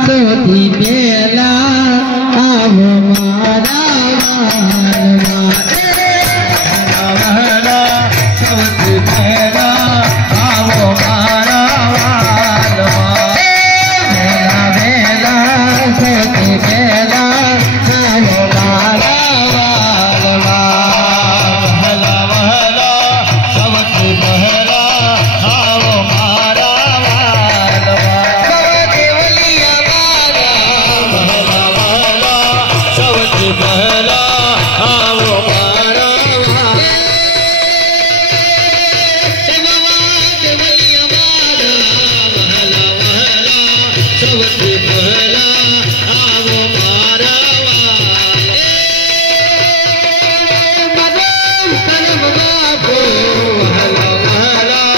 સૌથી પહેલા આવો મારા વાલમાં સૌથી પહેલા આવો મારા વાલમાં વહેલા વહેલા સૌથી પહેલા આવો મારા વાલમાં વહેલા વહેલા સૌથી પહેલા આવો મારા વાલમાં દેવલિયા મારા સૌથી પહેલા આવો મારા સૌથી પહેલા આવો મારા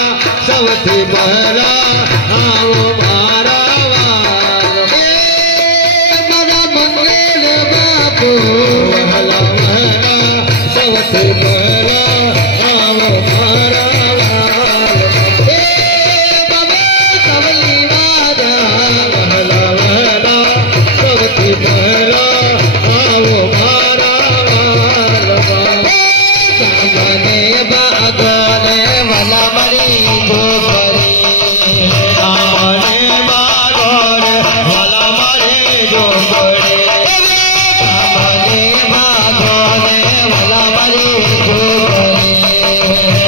સૌથી પહેલા આવો મારા મારા મંગલ બાપુ વહલા વહલા સૌથી પહેલા આવો મારા સૌથી પહેલા આવો મારા સામને બાગોને વલા મરી ગોપરી સામને બાગોને વલા મરી ગોપરી સામને બાગોને વલા મરી ગોપરી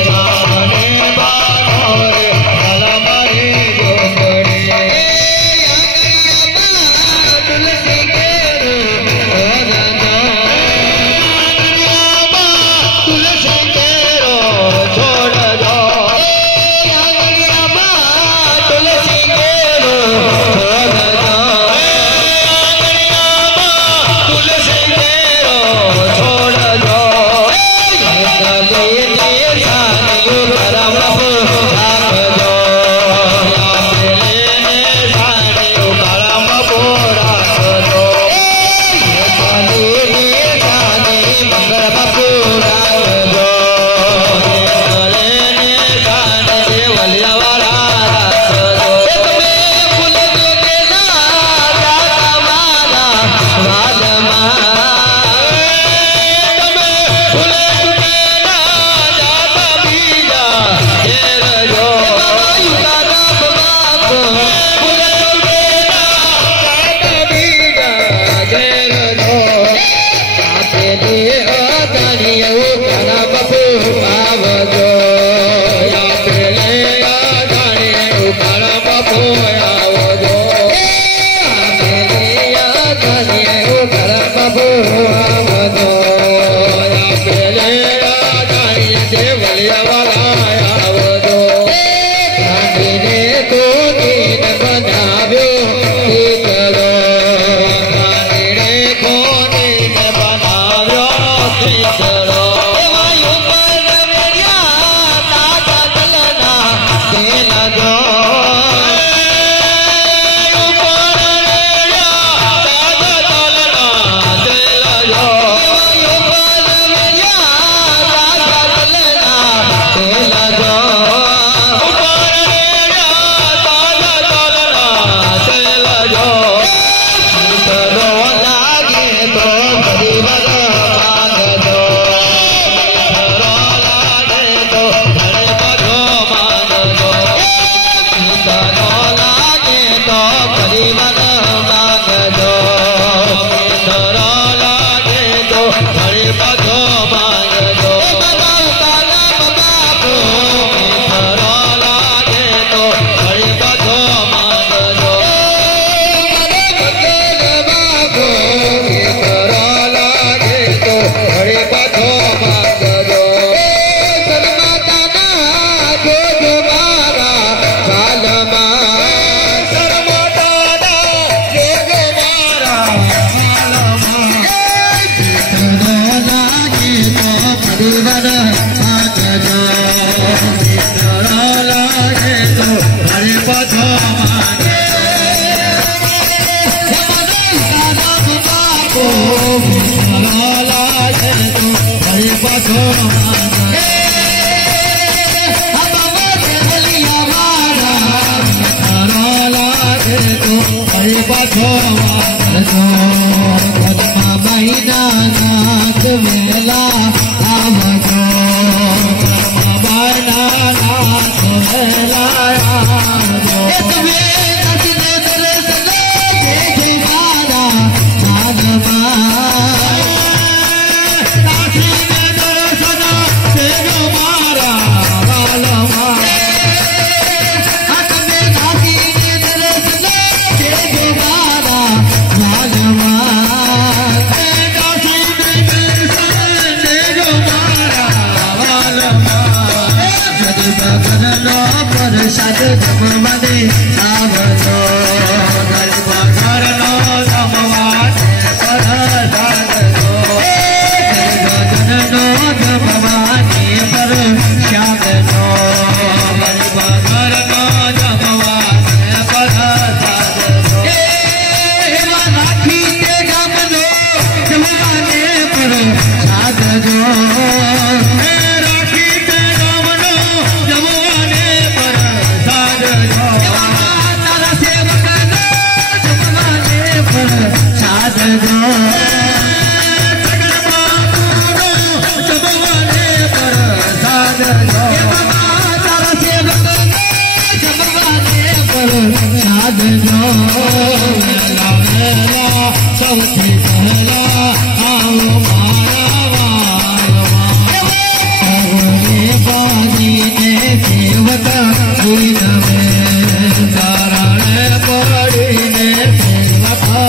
સામને બાગોને વલા મરી ગોપરી તુલસી કેરો તુલસી કેરો છોડ દો તુલસી કેરો છોડ દો તુલસી કેરો છોડ દો हरे पाछो महीना नाथ मेला आवजो महीना नाथ मेला आवजो तुम्हें नचने दर्शन देखे सारा मानवा नाचने दर्शन देखे मारा वालवा तुम्हें नाचने दर्शन देखे मारा वालवा प्रसाद जब मने आवजो गरीब घर नो जमवाने प्रसाद दो गरीब जन नो जमवाने प्रसाद दो गरीब घर नो जमवाने प्रसाद दो राखी के गम नो जमवाने प्रसाद दो सौथी पहला आओ मारा बाजी ने सेवका दीन में चारण पड़ी ने सेवका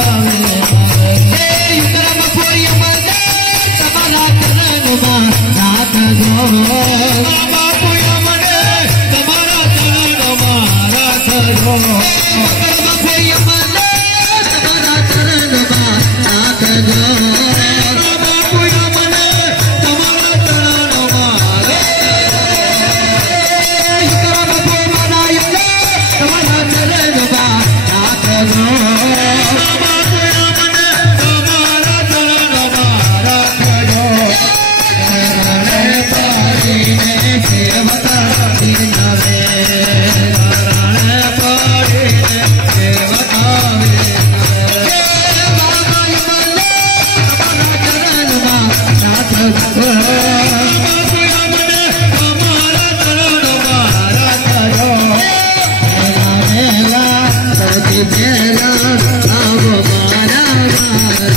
मेरा अब मारा